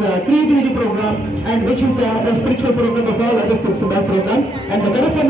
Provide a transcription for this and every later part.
creativity program, and which is the spiritual program of all other schools in that program. And the benefit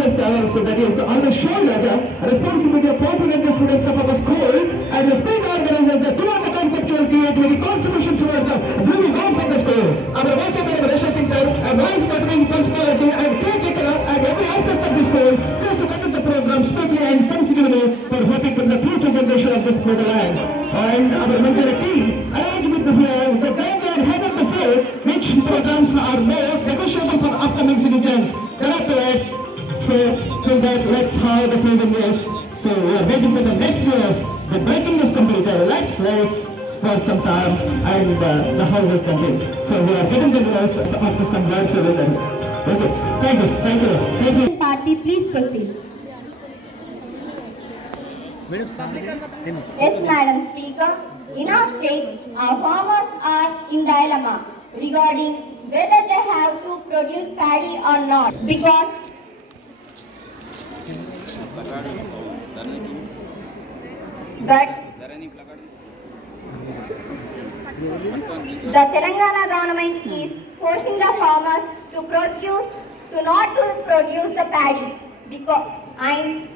so that is on the shoulder, the responsibility of coordinating the students of our school and the school organizers throughout the conceptual creativity contribution towards the blooming goals of the school. Our vice chairman, Rashid Thinker, and vice president, personality, and caretaker at every aspect of the school, says to conduct the program strictly and sensitively for hoping for the future generation of this motherland. And our majority arranged with the time they are having to say which programs are more negotiable for upcoming citizens. Characterize. So, till that, let's have the following years. So, we are waiting for the next years. The breaking is completed. Let's wait for some time and the house is complete. So, we are getting the news after some words with them. Okay. Thank you. Thank you. Thank you. Party, please proceed. Yes, Madam Speaker. In our state, our farmers are in dilemma regarding whether they have to produce paddy or not because the Telangana government is forcing the farmers to not to produce the paddy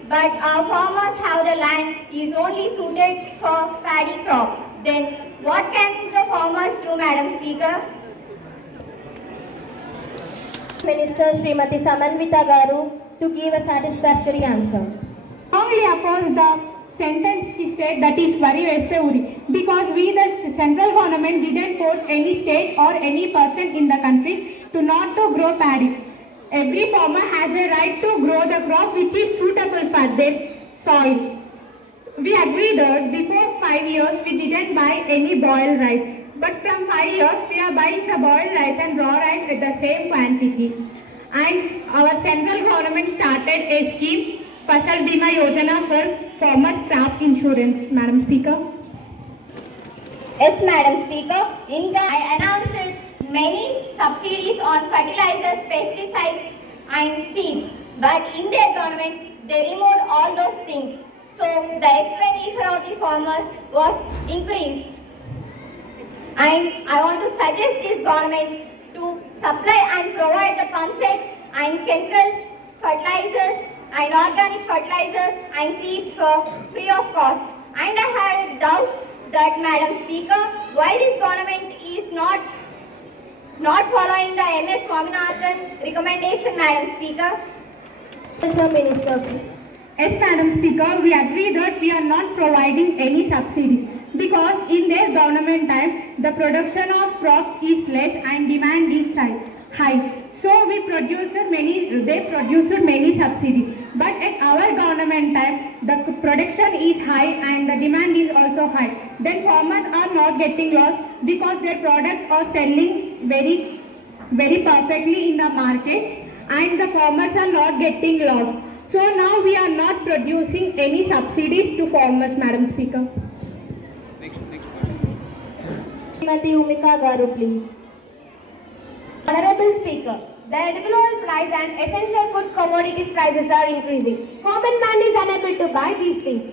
but our farmers have the land is only suited for paddy crop. Then what can the farmers do, Madam Speaker? Minister Srimati Samanvita Garu to give a satisfactory answer. Strongly oppose the sentence she said, that is Vari Veste Uri, because we the central government didn't force any state or any person in the country to not to grow paddy. Every farmer has a right to grow the crop which is suitable for their soil. We agreed that before 5 years we didn't buy any boiled rice. But from 5 years we are buying the boiled rice and raw rice at the same quantity. And our central government started a scheme, Fasal Bima Yojana, for farmers' crop insurance. Madam Speaker. Yes, Madam Speaker. India announced many subsidies on fertilizers, pesticides and seeds. But in their government, they removed all those things. So the expenditure of the farmers was increased. And I want to suggest this government to supply and provide the pump sets and chemical fertilizers and organic fertilizers and seeds for free of cost. And I had a doubt that, Madam Speaker, why this government is not following the MS Swaminathan recommendation, Madam Speaker. Minister. Yes, Madam Speaker, we agree that we are not providing any subsidies because in their government time, the production of crop is less and demand is high. So they produced many subsidies. But at our government time, the production is high and the demand is also high. Then farmers are not getting lost because their products are selling very, very perfectly in the market and the farmers are not getting lost. So now we are not producing any subsidies to farmers, Madam Speaker. Next question. Srimati Umika Garu, please. Honorable Speaker, the edible oil price and essential food commodities prices are increasing. Common man is unable to buy these things.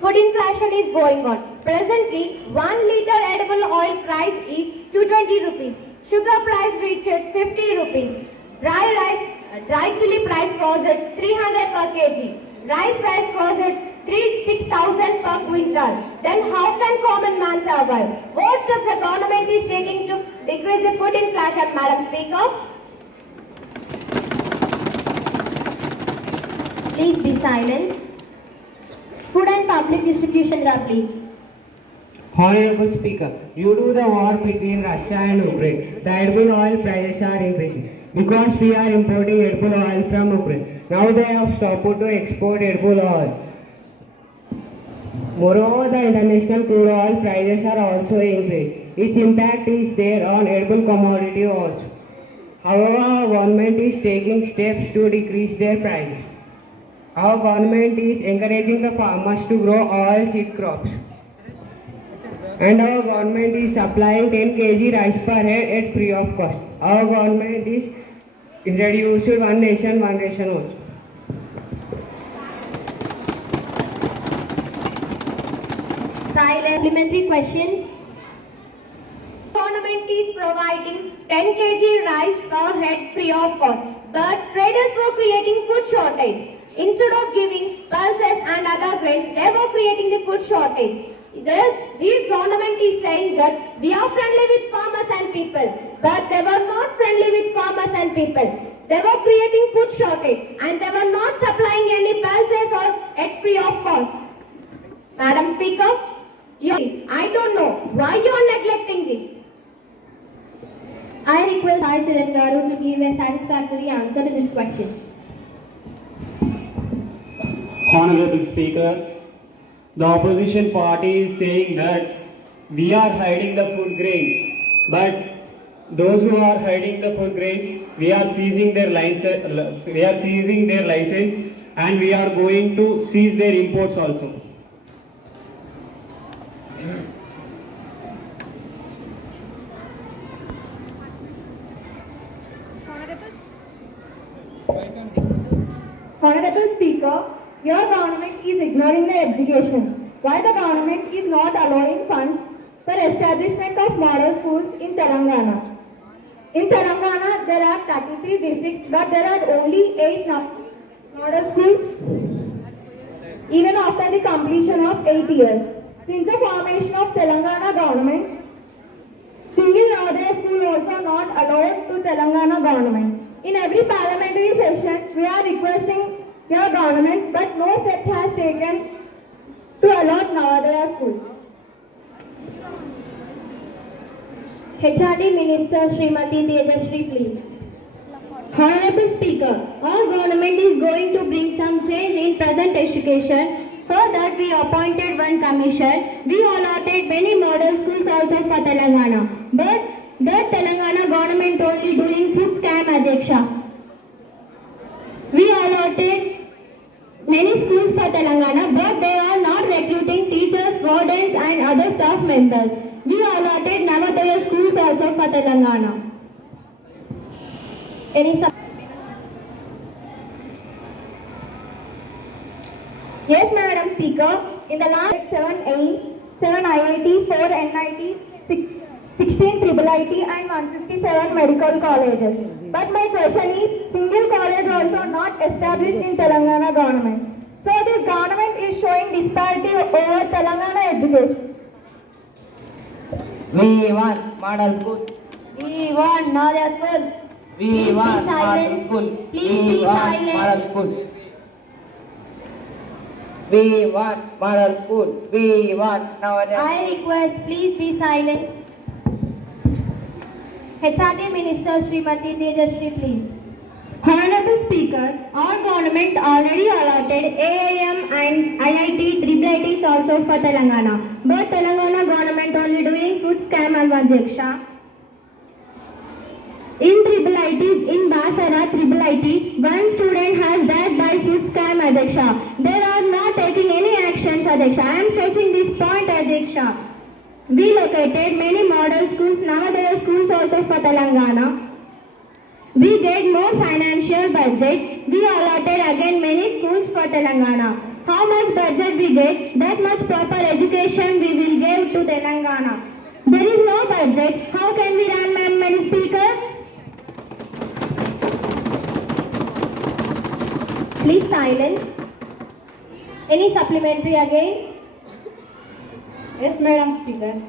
Food inflation is going on. Presently, 1 liter edible oil price is 220 rupees. Sugar price reached 50 rupees. Dry chili price crossed 300 per kg. Rice price crossed 6,000 per quintal. Then how can common man survive? What steps the government is taking to decrease the food inflation, Madam Speaker? Please be silent. Food and public distribution, please. Honorable Speaker, due to the war between Russia and Ukraine, the edible oil prices are increasing because we are importing edible oil from Ukraine. Now they have stopped to export edible oil. Moreover, the international crude oil prices are also increased. Its impact is there on edible commodity also. However, our government is taking steps to decrease their prices. Our government is encouraging the farmers to grow oil seed crops. And our government is supplying 10 kg rice per head at free of cost. Our government is introduced one nation also. Supplementary question. government is providing 10 kg rice per head free of cost, but traders were creating food shortage. Instead of giving pulses and other grains, they were creating the food shortage. This government is saying that we are friendly with farmers and people, but they were not friendly with farmers and people. They were creating food shortage and they were not supplying any pulses or egg free of cost. Madam Speaker, I don't know why you are neglecting this. I request Sai Suren Garu to give a satisfactory answer to this question. Honorable Speaker, the opposition party is saying that we are hiding the food grains, but those who are hiding the food grains, we are seizing their license and we are going to seize their imports also. Honorable Speaker, your government is ignoring the education. Why the government is not allowing funds for establishment of model schools in Telangana? In Telangana, there are 33 districts, but there are only 8 model schools, even after the completion of 8 years. Since the formation of Telangana government, single Navodaya school also not allowed to Telangana government. In every parliamentary session, we are requesting your government, but no steps has taken to allow Navodaya schools. HRD Minister Srimati Tejashree, please. Honorable Speaker, our government is going to bring some change in present education. For that we appointed one commission. We allotted many model schools also for Telangana. But that Telangana government only doing food scam, Adhyaksha. We allotted many schools for Telangana, but they are not recruiting teachers, wardens and other staff members. We allotted Navodaya schools also for Telangana. Yes, Madam Speaker. In the last 7 AIMS, 7 IIT, 4 NIT, 16 triple IT and 157 medical colleges. But my question is, single college also not established in Telangana government. So this government is showing disparity over Telangana education. We want model school. We want Navodaya schools. We Please want be model silent. school. Please We be want silent. model school. We want model school. We want Navodaya. I request, please be silent. HRD Minister Srimati Tejashree, please. Honorable Speaker, our government already allotted AIM and IIT, triple ITs also for Telangana. But Telangana government only doing food scam, Adhyaksha. In triple IT, in Basara triple IT, one student has died by food scam, Adhyaksha. They are not taking any actions, Adhyaksha. I am stretching this point, Adhyaksha. We located many model schools, Navodaya schools also for Telangana. We get more financial budget. We allotted again many schools for Telangana. How much budget we get, that much proper education we will give to Telangana. There is no budget. How can we run, Madam Speaker? Please silence. Any supplementary again? Yes, Madam Speaker.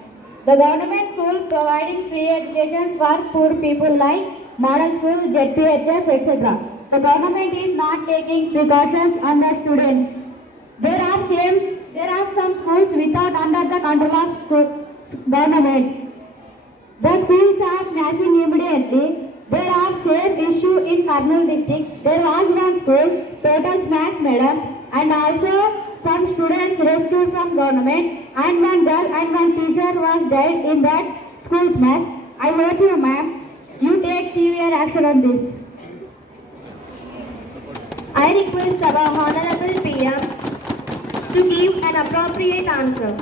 The government school providing free education for poor people like model school, ZPHS, etc. The government is not taking precautions on the students. There are some schools without under the control of government. The schools are smashing immediately. There are same issue in Kurnool district. There was one school total smash, madam, and also some students rescued from government, and one girl and one teacher was died in that school smash. I hope you, ma'am, you take severe action on this. I request our Honorable PM to give an appropriate answer.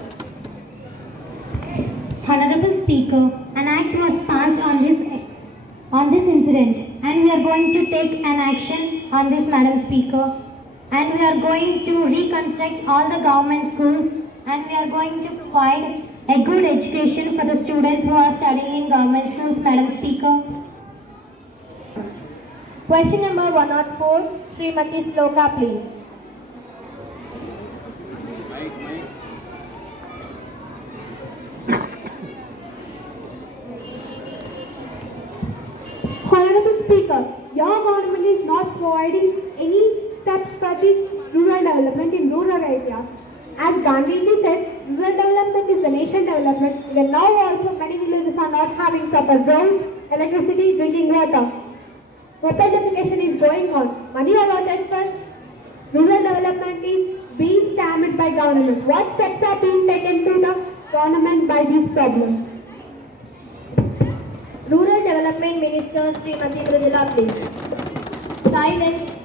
Honorable Speaker, an act was passed on this incident, and we are going to take an action on this, Madam Speaker. And we are going to reconstruct all the government schools, and we are going to provide a good education for the students who are studying in government schools, Madam Speaker. Question number 104, Srimati Sloka, please. Honorable Speaker, your government is not providing any steps for the rural development in rural areas. As Gandhiji said, rural development is the nation development. Even now also many villages are not having proper roads, electricity, drinking water. Proper definition is going on. Money allotted for rural development is being stamped by government. What steps are being taken to the government by these problems? Rural Development Minister Srimati Mridula, please. Silence.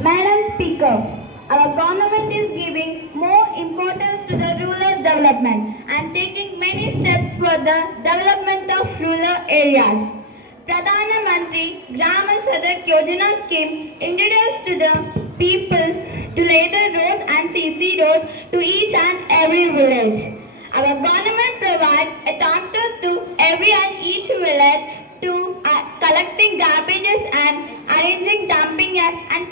Madam Speaker, our government is giving more importance to the rural development and taking many steps for the development of rural areas. Pradhana Mantri Grama Sadak Yojana scheme introduced to the people to lay the roads and CC roads to each and every village. Our government provides a tractor to every and each village to collecting garbages and arranging dumping yards and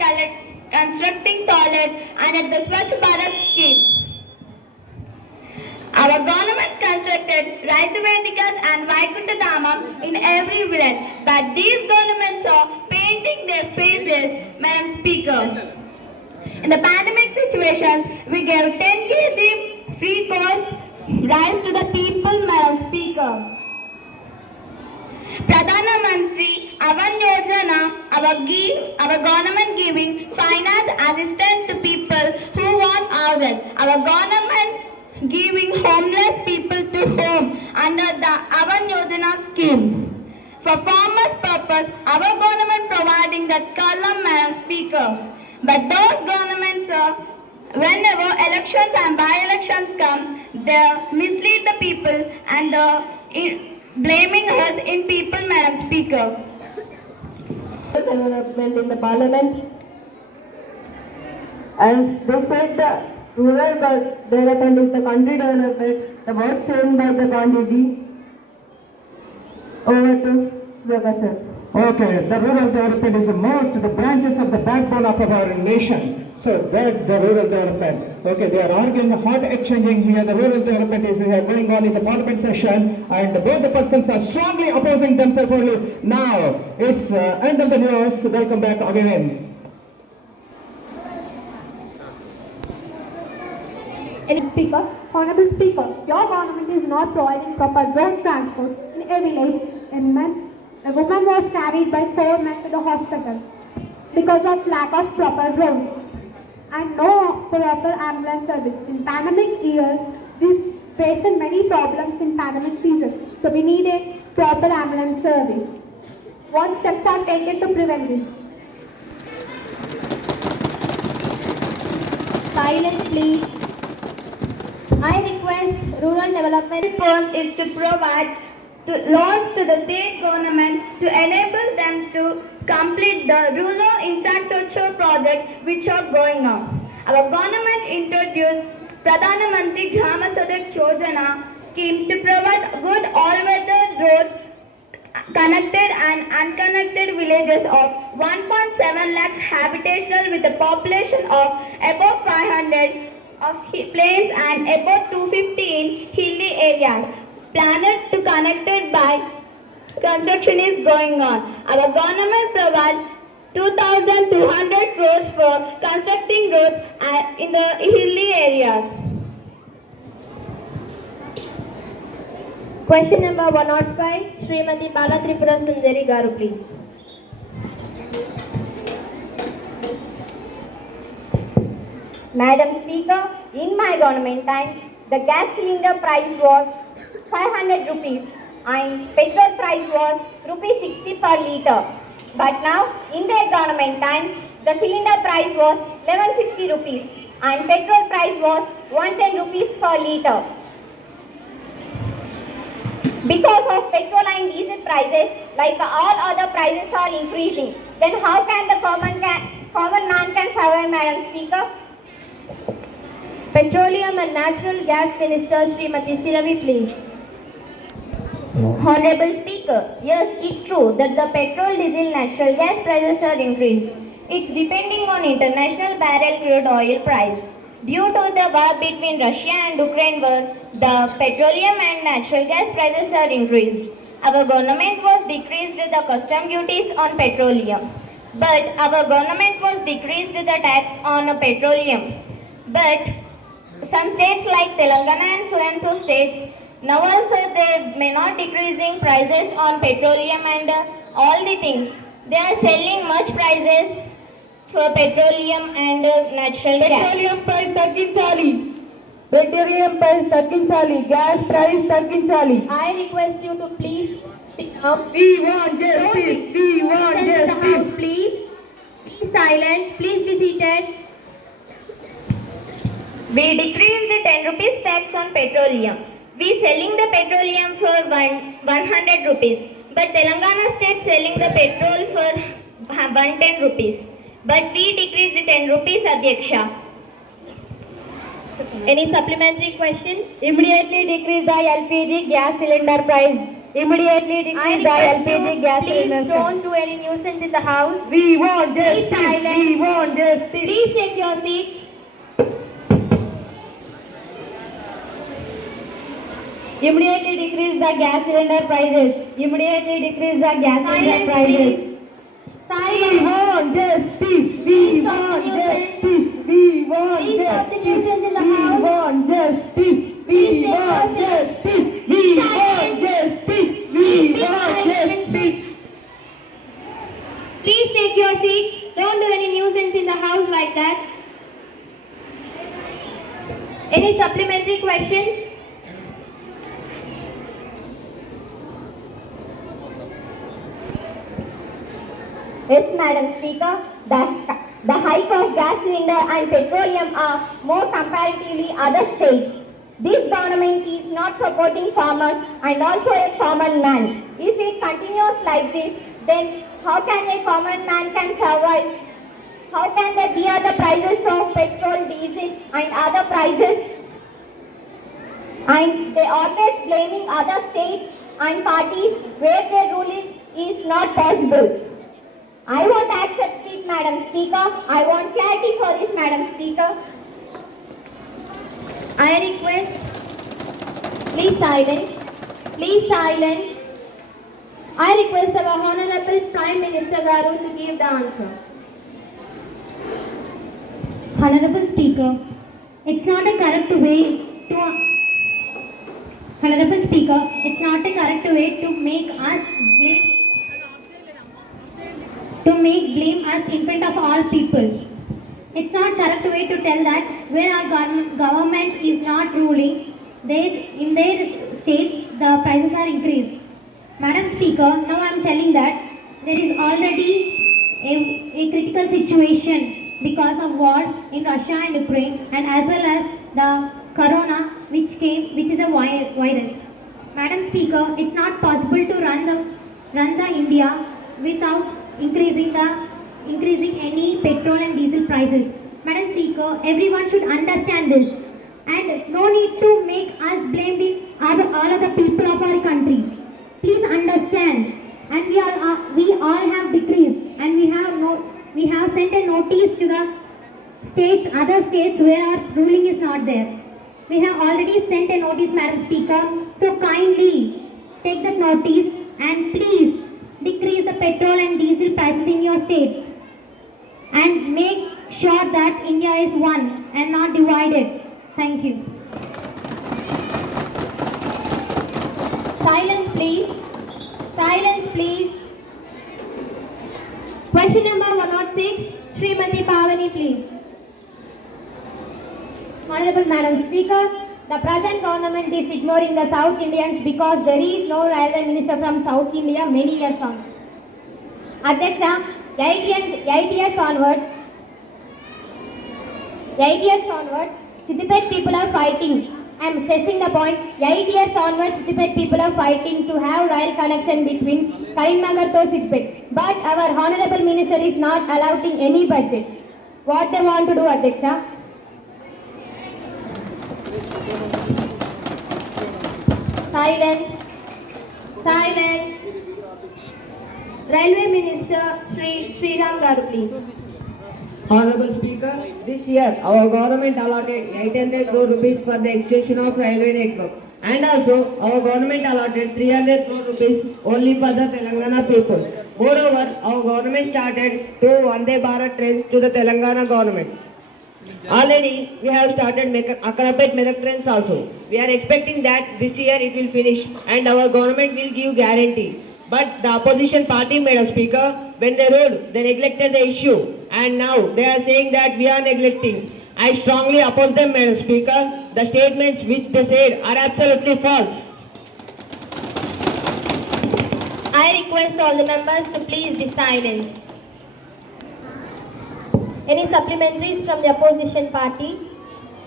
constructing toilets and at the Swachh Bharat scheme. Our government constructed Raitu Vedikas and Vaikunta Dhamam in every village, but these governments are painting their faces, Madam Speaker. In the pandemic situations, we gave 10 kg free cost rice to the people, Madam Speaker. Pradhana Mantri Avan Yojana, our government giving finance assistance to people who want houses. Our government giving homeless people to home under the Avan Yojana scheme. For farmers' purpose, our government providing that column, Madam Speaker. But those governments, whenever elections and by-elections come, they mislead the people and blaming us in people, Madam Speaker. Development in the parliament, and they said the rural development is the country development, the words said by the Gandhiji. Over to Sloka, sir. Okay, the rural development is the branches of the backbone of our nation. So that the rural development. Okay, they are arguing, hot exchanging here. The rural development is going on in the parliament session, and both the persons are strongly opposing themselves only. Now, it's end of the news. Welcome back again. Speaker, Honorable Speaker, your government is not providing proper road transport. In a village, a woman was carried by 4 men to the hospital because of lack of proper roads and no proper ambulance service. In pandemic year, we facing many problems in pandemic season. So we need a proper ambulance service. What steps are taken to prevent this? Silence, please. I request Rural Development First is to provide loans to the state government to enable them to complete the rural infrastructure projects which are going on. Our government introduced Pradhana Mantri Grama Sadak Yojana scheme to provide good all-weather roads connected and unconnected villages of 1.7 lakhs habitational with a population of above 500 of plains and about 250 in hilly areas. Planned to connected by construction is going on. Our government provides 2,200 crores for constructing roads in the hilly areas. Question number 105, Srimati Bala Tripura Sundari Garu, please. Madam Speaker, in my government time, the gas cylinder price was 500 rupees and petrol price was rupees 60 per litre. But now, in their government time, the cylinder price was 1150 rupees and petrol price was 110 rupees per litre. Because of petrol and diesel prices, like all other prices are increasing, then how can the common man can survive, Madam Speaker? Petroleum and Natural Gas Minister Srimati Siravi, please. Honorable Speaker, yes, it's true that the petrol, diesel, natural gas prices are increased. It's depending on international barrel crude oil price. Due to the war between Russia and Ukraine war, the petroleum and natural gas prices are increased. Our government was decreased the custom duties on petroleum, but our government was decreased the tax on petroleum. But some states like Telangana and so states now also they may not decreasing prices on petroleum and all the things. They are selling much prices for petroleum and natural gas. Petroleum price తగ్గించాలి. Petroleum price తగ్గించాలి. Gas price తగ్గించాలి. I request you to please sit up. We want justice. We want Listen to the justice. house, please. Be silent. Please be seated. We decreased the 10 rupees tax on petroleum. We selling the petroleum for 100 rupees. But Telangana state selling the petrol for 110 rupees. But we decreased 10 rupees, Adhyaksha. Any supplementary questions? Immediately decrease the LPG gas cylinder price. Immediately I decrease the request LPG you, gas please cylinder price. don't do any nuisance in the house. We want Be justice. silent. We want justice. Please take your seats. Immediately decrease the gas cylinder prices. Immediately decrease the gas cylinder Silence, prices. please. We Silence. want justice. We Please stop want the nuisance. justice. We want Please stop the justice. nuisance in the We house. want justice. We Please take want your seats. justice. We Be want silent. justice. We Be want silent. justice. Please take your seats. Don't do any nuisance in the house like that. Any supplementary questions? Yes, Madam Speaker, the hike of gas cylinder and petroleum are more comparatively other states. This government is not supporting farmers and also a common man. If it continues like this, then how can a common man can survive? How can they bear the prices of petrol, diesel and other prices? And they always blaming other states and parties where their ruling is not possible. I won't accept it, Madam Speaker. I want clarity for this, Madam Speaker. I request. Please silence. Please silence. I request our Honorable Prime Minister Garu to give the answer. Honorable Speaker, it's not a correct way to Honorable Speaker, it's not a correct way to make blame us in front of all people. It's not correct way to tell that where our government is not ruling, in their states the prices are increased. Madam Speaker, now I am telling that there is already a critical situation because of wars in Russia and Ukraine and as well as the corona which is a virus. Madam Speaker, it's not possible to run the India without increasing any petrol and diesel prices. Madam Speaker, everyone should understand this and no need to make us blame all of the people of our country. Please understand, and we all have decreased and we have sent a notice to the other states where our ruling is not there. We have already sent a notice, Madam Speaker, so kindly take that notice and please decrease the petrol and diesel prices in your states and make sure that India is one and not divided. Thank you. Silence, please. Silence, please. Question number 106, Srimati Pavani, please. Honorable Madam Speaker, the present government is ignoring the South Indians because there is no railway minister from South India many years on. Adhyaksha, 8 years onwards, Siddipet people are fighting. I am stressing the point. 8 years onwards, Siddipet people are fighting to have rail connection between Karimnagar to Siddipet. But our honorable minister is not allowing any budget. What they want to do, Adhyaksha? Silence. Silence. Railway Minister Sriram Garu, please. Honorable Speaker, this year our government allotted 800 crore rupees for the extension of railway network, and also our government allotted 300 crore rupees only for the Telangana people. Moreover, our government started 2 Vande Bharat trains to the Telangana government. Already we have started Akanapet Medak trains also. We are expecting that this year it will finish and our government will give guarantee. But the opposition party, Madam Speaker, when they ruled, they neglected the issue, and now they are saying that we are neglecting. I strongly oppose them, Madam Speaker. The statements which they said are absolutely false. I request all the members to please be silent. Any supplementaries from the opposition party?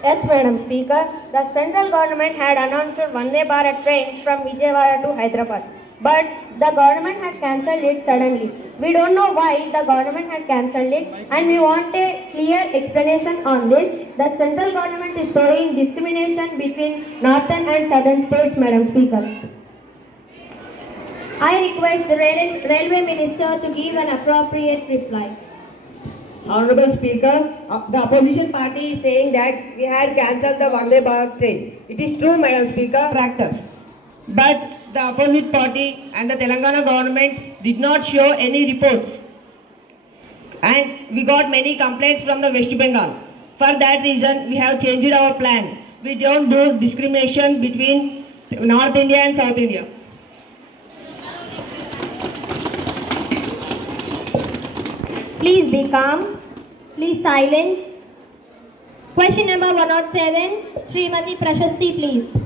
Yes, Madam Speaker. The central government had announced Vande Bharat train from Vijayawada to Hyderabad. But the government had cancelled it suddenly. We don't know why the government had cancelled it, and we want a clear explanation on this. The central government is showing discrimination between northern and southern states, Madam Speaker. I request the Railway Minister to give an appropriate reply. Honorable Speaker, the opposition party is saying that we had cancelled the Vande Bharat train. It is true, Madam Speaker, practice. But the opposite party and the Telangana government did not show any reports. And we got many complaints from the West Bengal. For that reason, we have changed our plan. We don't do discrimination between North India and South India. Please be calm. Please silence. Question number 107, Srimati Prashasti, please.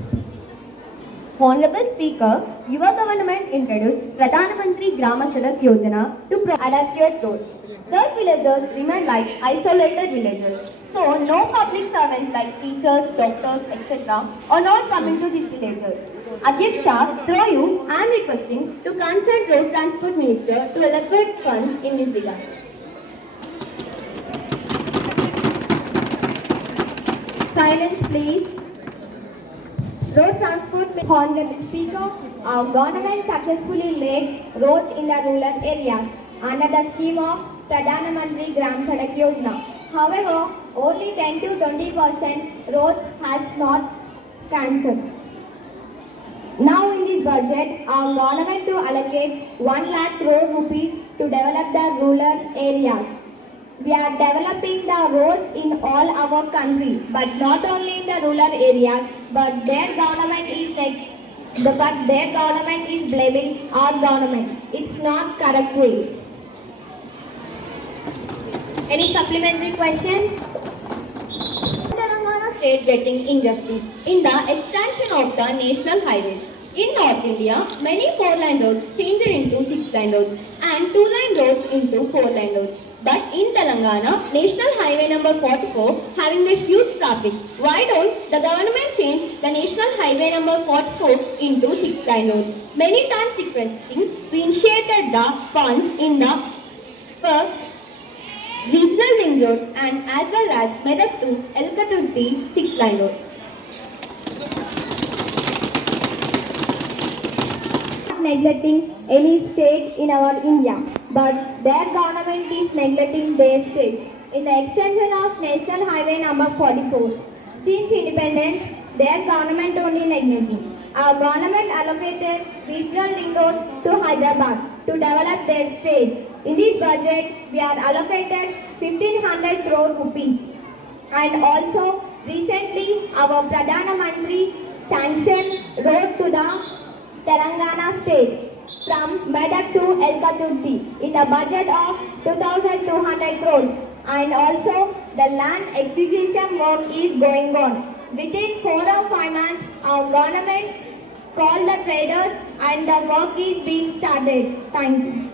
Honorable Speaker, your government introduced Pradhan Mantri Grama Sadak Yojana to provide adequate roads. Third villagers remain like isolated villages. So, no public servants like teachers, doctors, etc. are not coming to these villages. Adhyaksha, through you, I am requesting to consult Road Transport Minister to allocate funds in this regard. Silence, please. Road Transport. Honorable Speaker, our government successfully laid roads in the rural areas under the scheme of Pradhan Mantri Gram Sadak Yojana. However, only 10 to 20% roads has not cancelled. Now in this budget, our government to allocate 1 lakh crore rupees to develop the rural areas. We are developing the roads in all our country, but not only in the rural areas, but their government is blaming our government. It's not correct way. Any supplementary question? Telangana state getting injustice in the extension of the national highways. In North India, many 4-line roads changed into 6-line roads and 2-line roads into 4-line roads. But in Telangana, National Highway number 44 having a huge traffic. Why don't the government change the National Highway number 44 into 6-line roads? Many times sequencing, we initiated the funds in the first regional ring road and as well as Medak to Elkaturti 6-line road. Neglecting any state in our India, but their government is neglecting their state. In the extension of National Highway number 44, since independence, their government only neglecting. Our government allocated regional ring road to Hyderabad to develop their state. In this budget, we are allocated 1500 crore rupees. And also, recently, our Pradhan Mantri sanctioned road to the Telangana state from Medak to Elkaturti in the budget of 2200 crores, and also the land acquisition work is going on. Within 4 or 5 months, our government called the traders and the work is being started. Thank you.